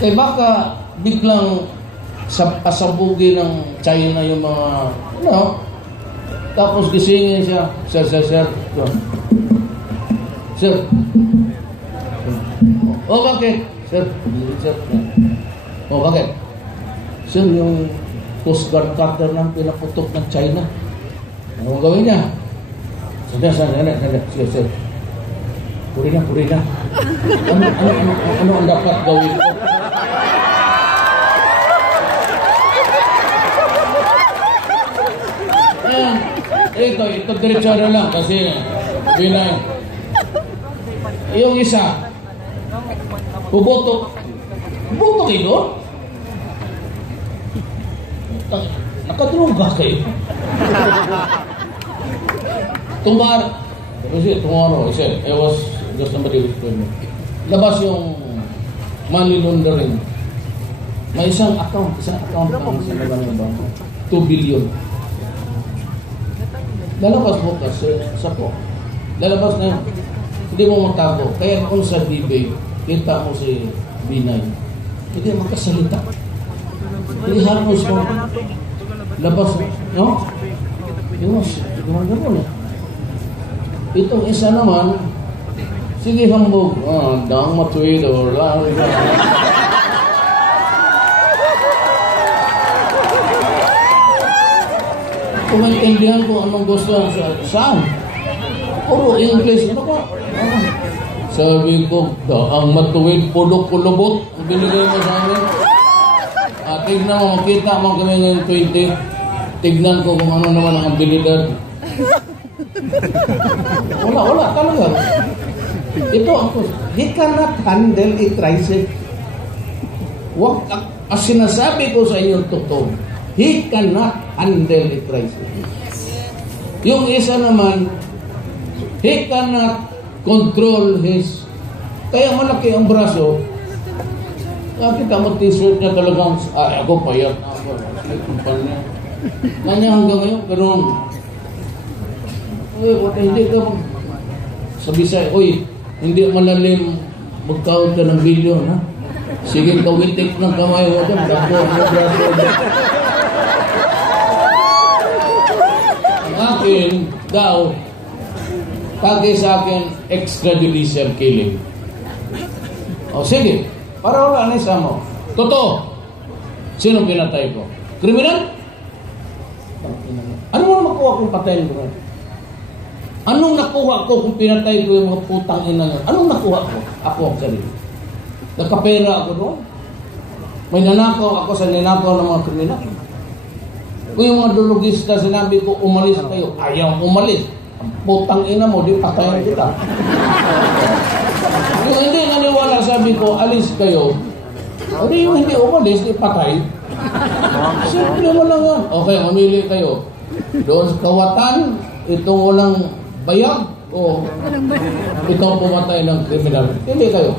Kaya baka biglang pasabugin ng China yung mga, tapos gisingin siya, sir. Sir. Oh, bakit? Sir. Oh, bakit? Sir, yung Coast Guard cutter ng pinaputok ng China. Ano gawin niya? Sandali. Sige, sir. Puri na. Ano ang dapat gawin ko? Ayan. Ito diretso na lang kasi binay. Yung isa, bubutok ito? Nakadruga kayo. Tomorrow, I said, I was just somebody who told me. Labas yung money laundering. May isang account lang sa ng banko. 2 billion. Lalabas bukas sa po. Lalabas na yun. Hindi mo magtago. Kaya kung sa debate, kita mo si Binay. Hindi magkasalita. Hindi harmos mo. Labas mo. No? Gano'n eh. Itong isa naman, sige hambog. Dang matuwid o lang. Kung maintindihan ko anong gusto saan? Puro English. Ano ba? Sabi ko, daang matuwid, pulok-pulubot. Ang binigay mo sa amin. Tignan mo, makita mo kami ngayon 20. Tignan ko kung ano naman ang abilidad. Wala talaga. Ito ako, he cannot handle a crisis. As sinasabi ko sa inyo totoo, he cannot handle a crisis. Yung isa naman, he cannot control his, kaya malaki ang braso. Kita mo t-shirt niya talagang, ako payat na ako. Kumpanya. Kanya hanggang ngayon, pero hindi ka sa Bisaya, hindi malalim mag-count ka ng bilyon, ha? Sige, kawitik ng kamay mo dyan. Dako, braso. Ang akin, daw, tagay sa akin, extrajudicial killing. Sige, para wala na isa mo. Totoo, sino pinatay ko? Kriminal? Ano mo makuha kung patayin ko? Anong nakuha ko kung pinatay ko yung mga putang ina nyo? Anong nakuha ko? Ako ang sarili. Nagkapera ako doon. May nanakaw ako sa ninakaw ng mga kriminal. Kung yung mga dulugista, sinabi ko, umalis kayo. Ayaw umalis. Putang ina mo, di patayin kita. Yung hindi naniwala, sabi ko, alis kayo. O di yung hindi umalis, di patay. Simple mo lang yan. Okay, mamili kayo. Doon sa kawatan, itong walang bayag o itong pumatay ng kriminal. Hindi kayo.